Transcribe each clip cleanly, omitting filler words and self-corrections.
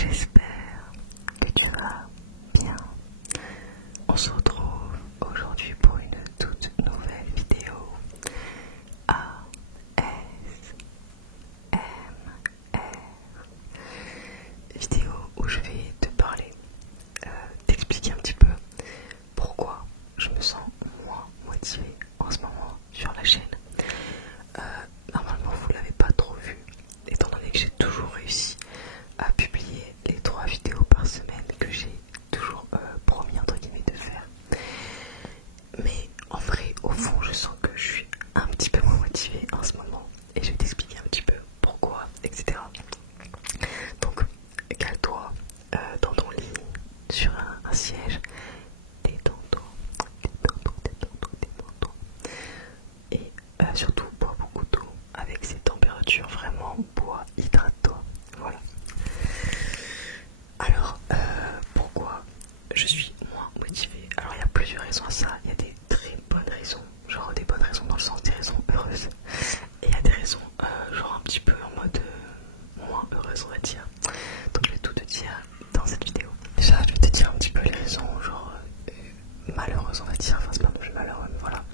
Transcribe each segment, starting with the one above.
J'espère que tu vas bien. On se retrouve aujourd'hui pour une toute nouvelle vidéo ASMR. Vidéo où je vais te parler, t'expliquer un petit peu pourquoi je me sens moins motivée en ce moment sur la chaîne. Normalement vous l'avez pas trop vu, étant donné que j'ai toujours réussi à publier les 3 vidéos par semaine que j'ai toujours promis entre guillemets de faire. Mais en vrai, au fond, je sens que je suis un petit peu moins motivée en ce moment et je vais t'expliquer un petit peu pourquoi, etc. Donc, cale-toi dans ton lit sur un siège, détends-toi, détends-toi. Et surtout, bois beaucoup d'eau avec ces températures, vraiment, bois, hydrate-toi. Voilà. Alors, pourquoi je suis moins motivée? Alors, il y a plusieurs raisons à ça. Il y a des très bonnes raisons, genre des bonnes raisons dans le sens des raisons heureuses. Et il y a des raisons, genre un petit peu en mode moins heureuses, on va dire. Donc, je vais tout te dire dans cette vidéo. Déjà, je vais te dire un petit peu les raisons, genre malheureuses, on va dire. Enfin, c'est pas non plus malheureux, mais voilà.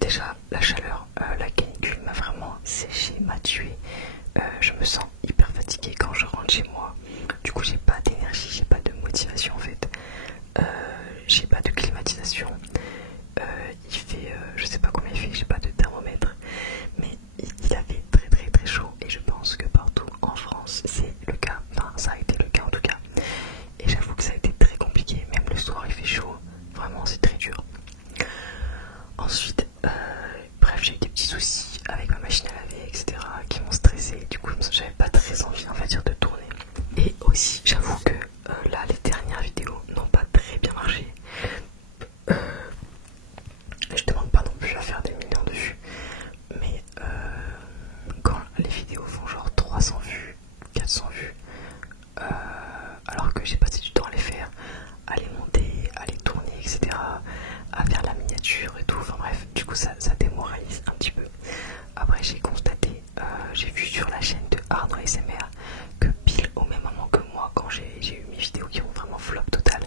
Déjà, la chaleur, la canicule m'a vraiment séché, m'a tué. Je me sens hyper fatiguée quand je rentre chez moi. Du coup, j'ai pas d'énergie, j'ai pas de motivation en fait. J'ai pas de climatisation. Il fait, je sais pas combien il fait, j'ai pas de thermomètre. Mais il a fait très très très chaud. Et je pense que partout en France, c'est le cas. Enfin, ça a été le cas en tout cas. Et j'avoue que ça a été très compliqué. Même le soir, il fait chaud. Vraiment, c'est très dur. Ensuite, bref, j'ai eu des petits soucis avec ma machine à laver, etc. qui m'ont stressé. Du coup, j'avais pas très envie, on va dire, de tourner. Et aussi, j'avoue que là, les dernières vidéos n'ont pas très bien marché. Je demande pas non plus à faire des millions de vues. Mais quand les vidéos font genre 300 vues, 400 vues, alors que j'ai passé du temps à les faire, à les monter, à les tourner, etc., à faire la miniature et tout, enfin bref, du coup ça démoralise un petit peu. Après j'ai constaté, j'ai vu sur la chaîne de Arnaud ASMR que pile au même moment que moi, quand j'ai eu mes vidéos qui ont vraiment flop total,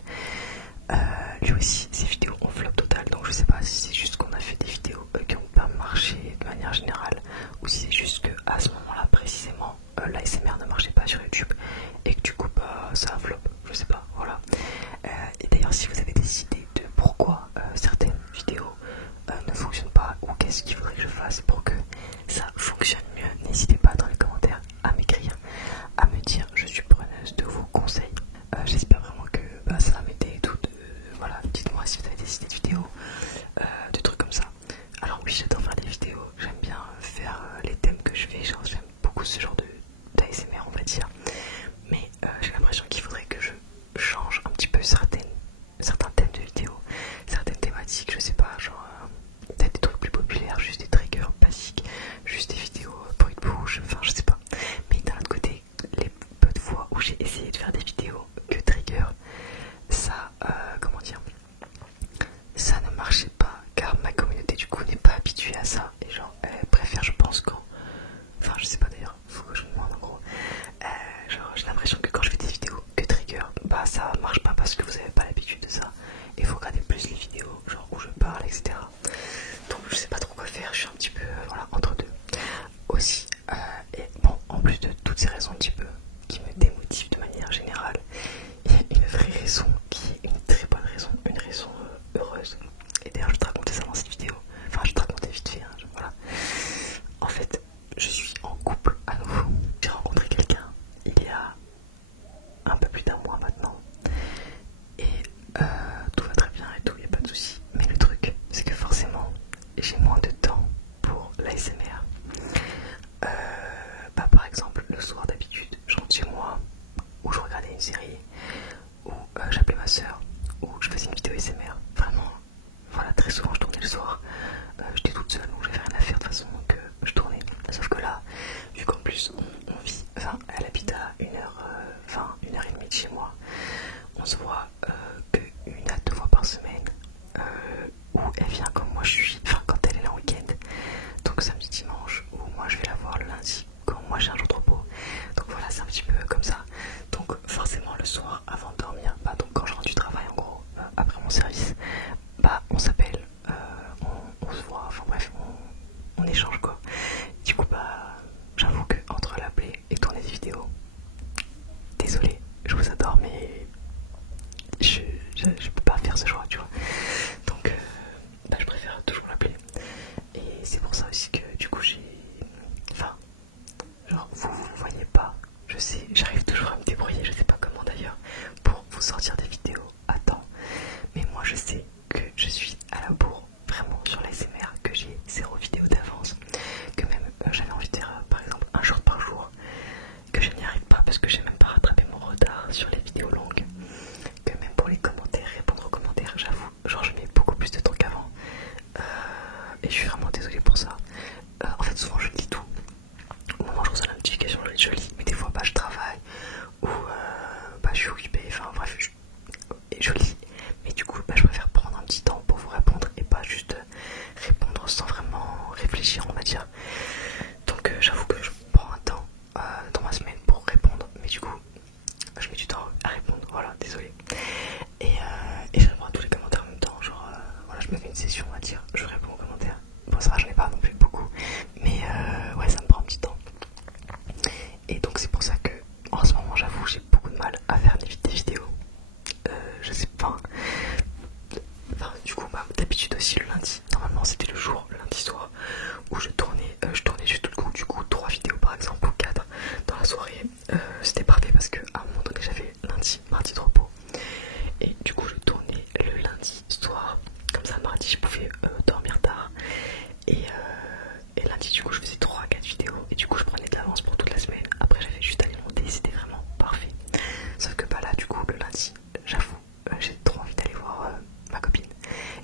lui aussi ses vidéos ont flop total. Donc je sais pas si c'est juste qu'on a fait des vidéos qui ont pas marché de manière générale, ou si c'est juste que à ce moment là précisément l'ASMR ne marchait pas sur YouTube et que du coup bah, ça a flop, je sais pas, voilà. Et d'ailleurs si vous avez des idées de pourquoi certaines vidéos ne fonctionnent pas, ou qu'est-ce qu'il faudrait que je fasse pour que ça fonctionne mieux, n'hésitez pas dans les commentaires à m'écrire, à me dire, je suis preneuse de vos conseils. J'espère vraiment que bah, ça va m'aider et tout. Voilà, dites-moi si vous avez des idées de vidéos, des trucs comme ça. Alors oui, j'adore faire des vidéos, j'aime bien faire les thèmes que je fais, genre j'aime beaucoup ce genre d'ASMR on va dire. Mais j'ai l'impression qu'il faudrait que je change un petit peu certains thèmes de vidéos, certaines thématiques, je sais pas, genre peut-être des trucs plus populaires, juste des triggers basiques, juste des vidéos bruit de bouche, enfin je sais pas. Mais d'un autre côté, les peu de fois où j'ai essayé de faire des vidéos que trigger, ça, comment dire, ça ne marchait pas, car ma communauté du coup n'est pas habituée à ça, et genre elle préfère, je pense, quand, enfin je sais pas d'ailleurs, faut que je me demande en gros, genre j'ai l'impression que quand je fais des vidéos que trigger, bah ça marche pas parce que vous avez pas l'habitude de ça, et faut regarder plus les vidéos genre où je parle, etc. Donc je sais pas trop quoi faire, je suis un petit peu voilà, entre deux aussi. Et bon, en plus de toutes ces raisons un petit peu qui me démotivent de manière générale, il y a une vraie raison qui est une très bonne raison, une raison heureuse. Et d'ailleurs je vais te raconter ça dans cette vidéo, enfin je vais te raconter vite fait, hein, voilà. En fait, je suis en couple à nouveau. J'ai rencontré quelqu'un il y a un peu plus d'1 mois maintenant. Et tout va très bien et tout, il n'y a pas de souci. Mais le truc, c'est que forcément, j'ai moins de temps pour l'ASMR. Bah, par exemple, le soir d'habitude, je rentre chez moi, ou je regardais une série, ou j'appelais ma soeur, ou je faisais une vidéo ASMR. Vraiment, voilà, très souvent je tournais le soir. J'étais toute seule, donc j'avais rien à faire de toute façon, donc je tournais. Sauf que là, vu qu'en plus on vit, enfin, elle habite à 1h30 de chez moi, on se voit que 1 à 2 fois par semaine, où elle vient comme moi je suis, enfin quand elle est là en week-end, donc samedi dimanche, ou moi je vais la voir le lundi quand moi j'ai un jour de repos. Donc voilà, c'est un petit peu comme ça. Donc forcément vous voyez pas. Je sais, j'arrive toujours à me débrouiller, je sais pas comment d'ailleurs, pour vous sortir des vidéos à temps. Mais moi je sais que je suis à la bourre, vraiment sur l'ASMR, que j'ai 0 vidéo d'avance, que même j'avais envie de faire par exemple un jour par jour, que je n'y arrive pas parce que j'ai même pas rattrapé mon retard sur les vidéos longues, que même pour les commentaires, répondre aux commentaires, j'avoue, genre je mets beaucoup plus de temps qu'avant. Et je suis vraiment désolée pour ça. En fait souvent je lis tout. Au moment où je reçois la notification, je lis, mais des fois bah, je travaille ou bah, je suis occupée, enfin bref, je lis. Mais du coup, bah, je préfère prendre un petit temps pour vous répondre et pas juste répondre sans vraiment réfléchir, on va dire. Donc j'avoue que je prends un temps dans ma semaine pour répondre, mais du coup, je mets du temps à répondre, voilà, désolé. Et je réponds à tous les commentaires en même temps, genre voilà, je me fais une session, on va dire, je réponds aux commentaires. Bon, ça va, j'en ai pas non plus beaucoup, mais ouais, ça me prend un petit temps. Et donc c'est pour ça que en ce moment j'avoue j'ai beaucoup de mal à faire des vidéos. Je sais pas. Enfin du coup bah, d'habitude aussi le lundi. Normalement c'était le jour, le lundi soir, où je tournais juste tout le coup, du coup 3 vidéos par exemple ou 4 dans la soirée. C'était parfait parce que à un moment donné j'avais lundi, mardi de repos. Et du coup je tournais le lundi soir. Comme ça mardi je pouvais dormir tard. Et lundi du coup je faisais 3-4 vidéos et du coup je prenais de l'avance pour toute la semaine. Après j'avais juste à les monter, c'était vraiment parfait. Sauf que bah là du coup le lundi, j'avoue, j'ai trop envie d'aller voir ma copine.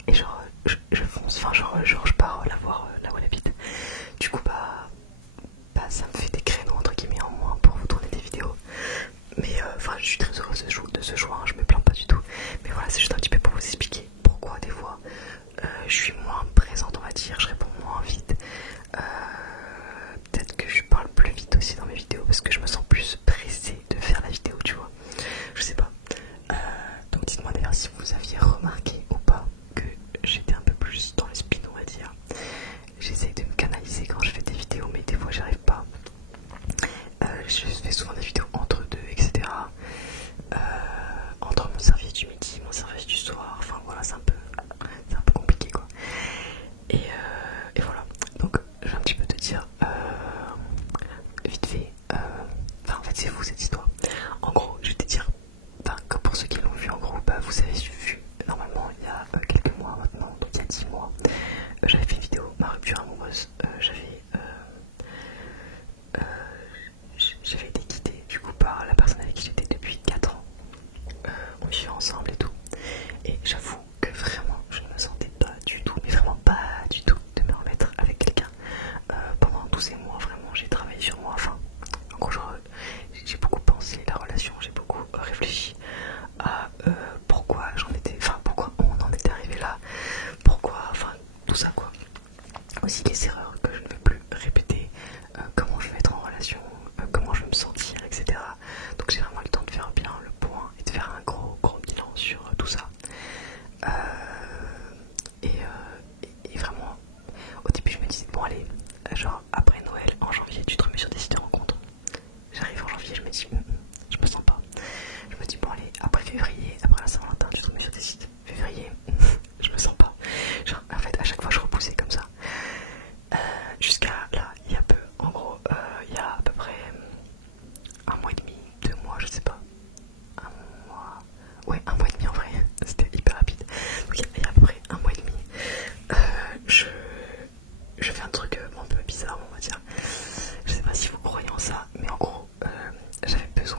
Et genre je fonce, enfin genre je pars la voir là où elle habite. Du coup bah ça me fait des créneaux entre guillemets en moins pour vous tourner des vidéos. Mais enfin je suis très heureuse de ce choix, hein, je me plains pas du tout. Mais voilà, c'est juste un petit peu pour vous expliquer pourquoi des fois je suis moins présente, on va dire, je réponds moins vite. Peut-être que je parle plus vite aussi dans mes vidéos parce que je me sens plus pressée de faire la vidéo, tu vois. Je sais pas. Donc dites-moi d'ailleurs si vous aviez remarqué ou pas que j'étais un peu plus dans le spin, on va dire. J'essaye de me canaliser quand je fais des vidéos, mais des fois j'y arrive pas. Je fais souvent des vidéos entre deux, etc. Entre mon service du midi, mon service du soir, enfin voilà, c'est un peu compliqué quoi. Et voilà, donc je vais un petit peu te dire vite fait, enfin en fait c'est vous cette histoire. En gros, je vais te dire, que pour ceux qui l'ont vu en gros, bah, vous avez vu normalement il y a quelques mois maintenant, donc il y a 10 mois, j'avais fait une vidéo, ma rupture amoureuse, j'avais été quittée du coup par la personne avec qui j'étais depuis 4 ans. On vivait ensemble et tout. Et j'avoue que vraiment je ne me sentais pas du tout, mais vraiment pas du tout de me remettre avec quelqu'un. Pendant tous ces mois, vraiment j'ai travaillé sur moi. Enfin, en gros, j'ai beaucoup pensé la relation, j'ai beaucoup réfléchi à pourquoi pourquoi on en était arrivé là, pourquoi, enfin tout ça quoi. Aussi les erreurs que je ne veux plus répéter, comment je vais être en relation, comment je vais me sentir, etc. Donc j'ai vraiment eu le temps de faire bien le point et de faire un gros bilan sur tout ça. Et vraiment, au début je me disais bon allez, genre après Noël, en janvier tu te remets sur des sites de rencontres. J'arrive en janvier, je me dis je me sens pas. Je me dis bon allez, après février, après la Saint-Valentin tu te remets sur des sites. Février, je me sens pas. Genre en fait à chaque fois je repoussais comme ça. Jusqu'à là, il y a peu, en gros, il y a à peu près 1 mois et demi, 2 mois, je sais pas. 1 mois et demi en vrai, c'était hyper rapide. Donc il y a à peu près 1 mois et demi, je fais un truc un peu bizarre, on va dire. Je sais pas si vous croyez en ça, mais en gros, j'avais besoin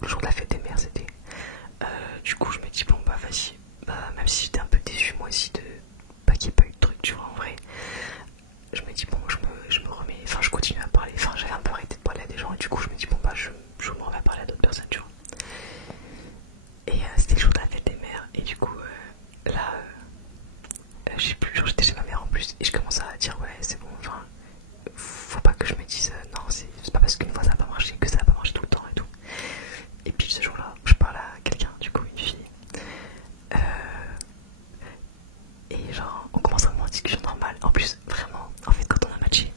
donc le jour de la fête des mères c'était. Du coup je me dis bon bah vas-y, bah, même si j'étais un peu déçue moi aussi de bah, qu'il n'y ait pas eu de truc, tu vois, en vrai. Je me dis bon je me remets, enfin je continue à parler, enfin j'avais un peu arrêté de parler à des gens et du coup je me dis bon bah je me remets à parler à d'autres personnes, tu vois. Et c'était le jour de la fête des mères et du coup là je sais plus, genre j'étais chez ma mère en plus et je commence à dire ouais c'est bon, enfin faut pas que je me dise non c'est pas parce qu'une fois ça a pas marché que ça a pas marché tout le temps et tout. Et puis ce jour là je parle à quelqu'un, du coup une fille, et genre on commence vraiment en discussion normale. En plus vraiment en fait quand on a matché,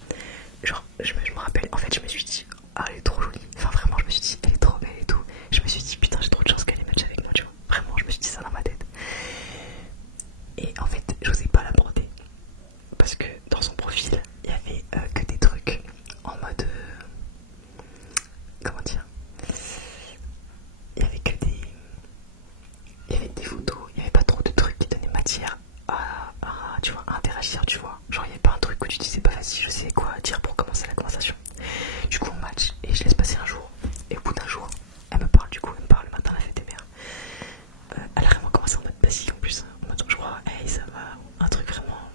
genre je me rappelle, en fait je me suis dit ah elle est trop jolie, enfin vraiment je me suis dit elle est trop belle et tout. Je me suis dit putain j'ai trop de chance qu'elle ait matché avec moi, tu vois, vraiment je me suis dit ça dans ma tête. Et en fait j'osais pas l'aborder parce que dans son profil il y avait que des trucs en mode comment dire, il y avait que des il y avait des photos, il y avait pas trop de trucs qui donnaient matière à tu vois, à interagir, tu vois. Genre il y avait pas un truc où tu disais bah vas-y je sais quoi dire pour commencer la conversation. Du coup on match et je laisse passer un jour. Et au bout d'un jour, elle me parle, du coup elle me parle le matin à la fête des mères. Elle a vraiment commencé en mode basique en plus, en mode je crois hey ça va, un truc vraiment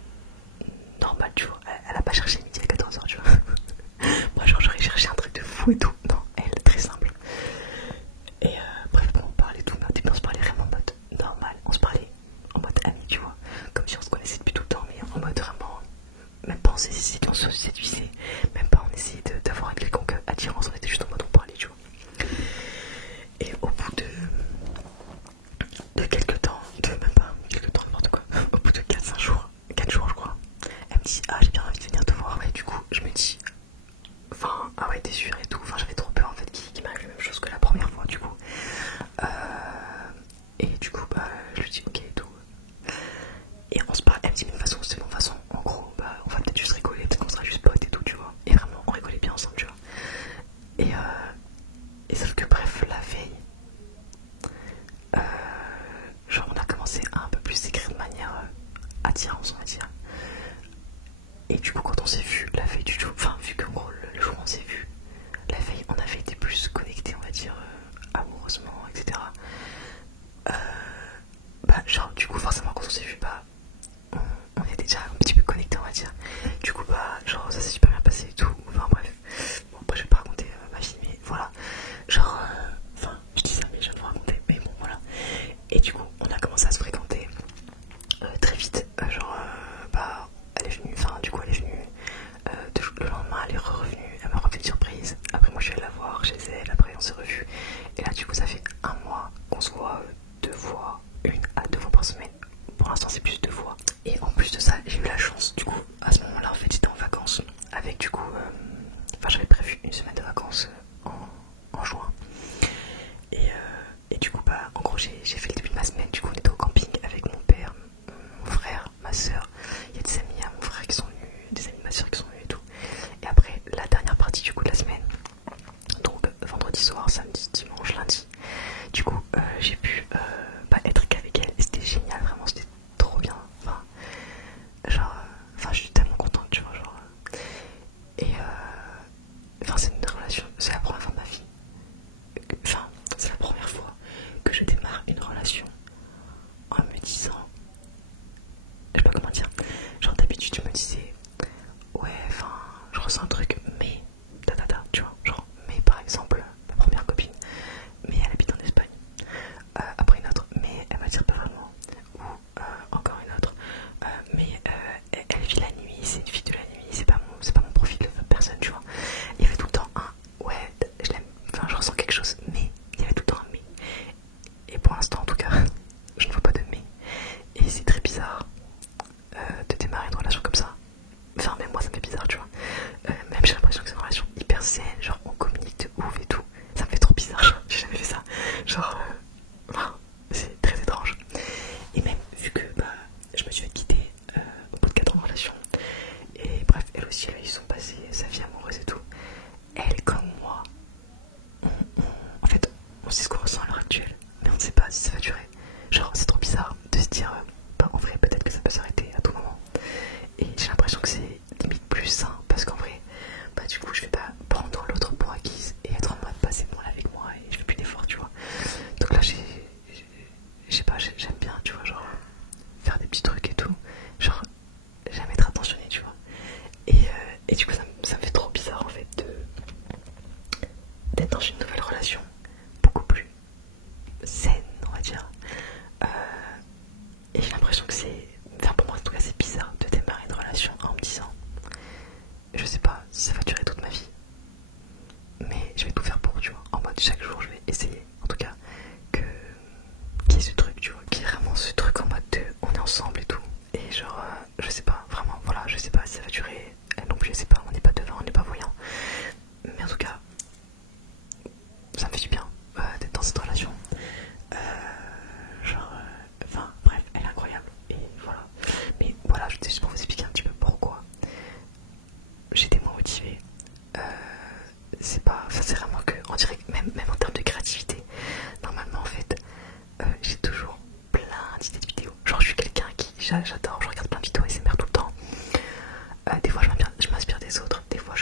normal, tu vois. Elle a pas cherché midi à 14h, tu vois. Moi genre j'aurais cherché un truc de fou et tout. Non, elle très simple. Et bref on parlait et tout, mais au début on se parlait vraiment en mode normal, on se parlait en mode ami, tu vois, comme si on se connaissait depuis tout le temps, mais en mode vraiment, même pas on se séduisait, même pas on essayait d'avoir quelconque attirance, on était juste en mode on parlait, tu vois. Et au bout de quelques temps, même pas quelques temps, n'importe quoi, au bout de 4-5 jours, 4 jours je crois, elle me dit ah j'ai bien envie de venir te voir, ouais du coup je me dis, enfin ah ouais t'es sûr et tout, enfin j'avais trop peur en fait qu'il m'arrive la même chose que la première fois du coup. Et du coup bah je lui dis ok et tout. Et on se parle, elle me dit mais de toute façon c'est bon, de toute façon en gros bah on va peut-être juste rigoler, peut-être qu'on sera juste potes et tout, tu vois. Et vraiment on rigolait bien ensemble, tu vois. Et sauf que bref la veille, genre on a commencé à un peu plus s'écrire de manière attirante on va dire. Et du coup quand on s'est vu la veille du jour, enfin vu que gros le jour où on s'est vu, la veille on avait été plus connectés on va dire amoureusement etc. Bah genre du coup forcément quand on s'est vu bah on était déjà un petit peu connectés on va dire. Du coup bah genre ça s'est super bien passé et tout. Enfin bref. Bon après je vais pas raconter ma vie mais voilà. Genre enfin je dis ça mais je vais vous raconter. Mais bon voilà. Et du coup on a commencé à se fréquenter très vite. Bah elle est venue, enfin du coup elle est venue. Le lendemain elle est revenue, elle m'a refait une surprise. Après moi je suis allée la voir chez elle, après on s'est revus. Et là du coup ça fait un mois qu'on se voit 2 fois, 1 à 2 fois par semaine. Pour l'instant c'est plus 2 fois. Et en plus de ça j'ai eu la chance du coup à ce moment là en fait j'étais en vacances avec du coup enfin j'avais prévu une semaine de vacances en juin. Et du coup bah en gros j'ai fait le début de ma semaine. Du coup on était au camping avec mon père, mon frère, ma soeur. Il y a des amis à mon frère qui sont venus, des amis de ma soeur qui sont venus et tout. Et après la dernière partie du coup de la semaine, donc vendredi soir, samedi, dimanche, lundi, du coup j'ai pu bah, être qu'avec elle et c'était génial, vraiment c'était trop bien. Enfin genre enfin je suis tellement contente, tu vois, genre et enfin c'est une relation, c'est la première fois de ma vie, enfin c'est la première fois que je démarre une relation en me disant, je sais pas comment dire, genre d'habitude tu me disais ouais enfin je ressens un truc mais tu vois, genre mais par exemple ma première copine mais elle habite en Espagne, après une autre mais elle m'attire pas vraiment, ou encore une autre mais elle vit la nuit, c'est une fille de la nuit, c'est pas mon profil de personne, tu vois. Il y avait tout le temps un ouais je l'aime, enfin je ressens quelque chose mais il y avait tout le temps un mais. Et pour l'instant en tout cas je ne vois pas de mais. Et c'est très bizarre de démarrer une relation comme ça. Enfin même moi ça me fait bizarre, tu vois. Même j'ai l'impression que c'est une relation hyper saine, genre on communique de ouf et tout. Ça me fait trop bizarre, genre, j'ai jamais fait ça. Genre enfin, c'est très étrange. Et même vu que bah je me suis fait quitter au bout de 4 ans de relation. Et bref, elle aussi elle a eu son passé, sa vie amoureuse et tout. Elle comme moi, en fait on sait ce qu'on ressent à l'heure actuelle, mais on ne sait pas si ça va durer. Genre c'est trop bizarre de se dire bah en vrai peut-être que ça peut s'arrêter à tout moment. Et j'ai l'impression que c'est limite plus sain parce qu'en vrai bah du coup je vais pas prendre l'autre pour acquise et être en mode bah c'est bon là avec moi et je fais plus d'efforts, tu vois. j'adore, je regarde plein de vidéos ASMR tout le temps. Des fois je m'inspire des autres, des fois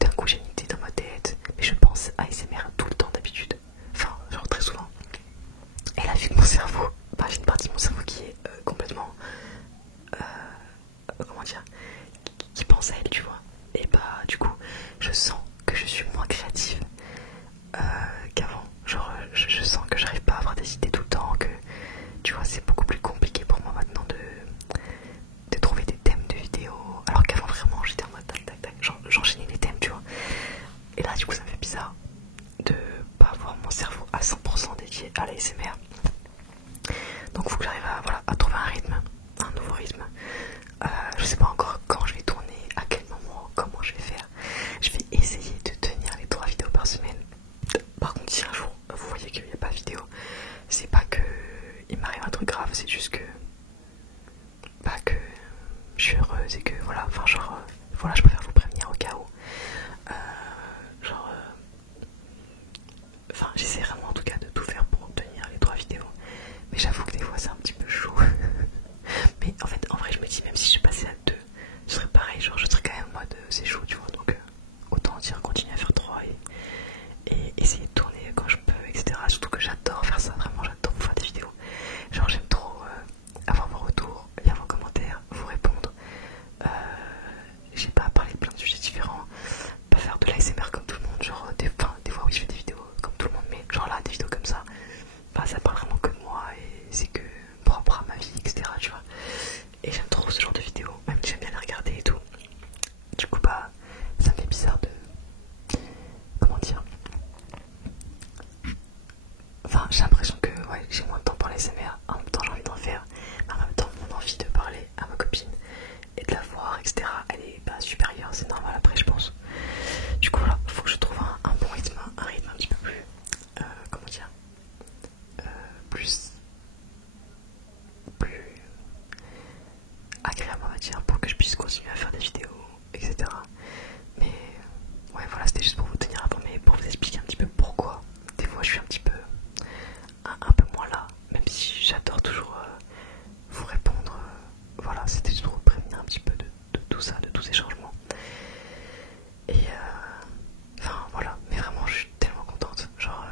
d'un coup j'ai une idée dans ma tête, mais je pense à ASMR tout le temps d'habitude, enfin genre très souvent. Et là vu que mon cerveau, bah, j'ai une partie de mon cerveau qui est complètement, comment dire, qui pense à elle, tu vois. Et bah du coup je sens que je suis moins créative qu'avant. Genre je sens que j'arrive pas à avoir des idées tout le temps, que tu vois c'est beaucoup plus compliqué pour moi maintenant de trouver des thèmes de vidéos, alors qu'avant vraiment j'étais en mode tac tac tac, j'enchaînais les thèmes, tu vois. Et là du coup ça me fait bizarre de pas avoir mon cerveau à 100% dédié à l'ASMR. Donc faut que j'arrive à, voilà, à trouver un rythme, un nouveau rythme. Je sais pas encore quand je vais tourner, à quel moment, comment je vais faire. Je vais essayer de tenir les 3 vidéos par semaine. Par contre si un jour vous voyez qu'il n'y a pas de vidéo, c'est pas que il m'arrive un truc grave, c'est juste que pas que je suis heureuse et que voilà, enfin genre voilà, je préfère vous prévenir au cas où. Genre enfin j'essaie vraiment en tout cas de tout faire pour obtenir les 3 vidéos, mais j'avoue que des fois c'est un petit peu chaud. Mais en fait en vrai je me dis même si je passais à 2 ce serait pareil, genre je serais quand même en mode c'est chaud, tu vois, donc autant dire continuer à faire 3 et essayer de tourner quand je peux, etc. Surtout que j'adore faire ça, vraiment j'adore faire des vidéos, genre j'aime trop avoir vos retours, lire vos commentaires, vous répondre, j'ai pas parlé de plein de sujets différents, pas faire de l'ASMR comme tout le monde, genre des fois oui je fais des vidéos comme tout le monde, mais genre là des vidéos comme ça, bah ça parle vraiment que de moi et c'est que propre à ma vie, etc. tu vois. Et j'aime trop ce genre de vidéos, même si j'aime bien les regarder et tout. Du coup bah ça me fait bizarre de, comment dire, enfin j'ai l'impression que ouais, j'ai moins de temps pour l'ASMR, en même temps j'ai envie d'en faire, mais en même temps mon envie de parler à ma copine et de la voir, etc. elle est pas supérieure, c'est normal après je pense. Du coup voilà, faut que je trouve un bon rythme, un rythme un petit peu plus, comment dire, plus agréable on va dire, pour que je puisse continuer à faire des vidéos, etc. Mais ouais voilà, c'était juste pour vous tenir informé, pour vous expliquer un petit peu pourquoi des fois je suis un petit peu un peu moins là, même si j'adore toujours vous répondre. Voilà, c'était juste pour vous prévenir un petit peu de tout ça, de tous ces changements. Et enfin voilà, mais vraiment je suis tellement contente, genre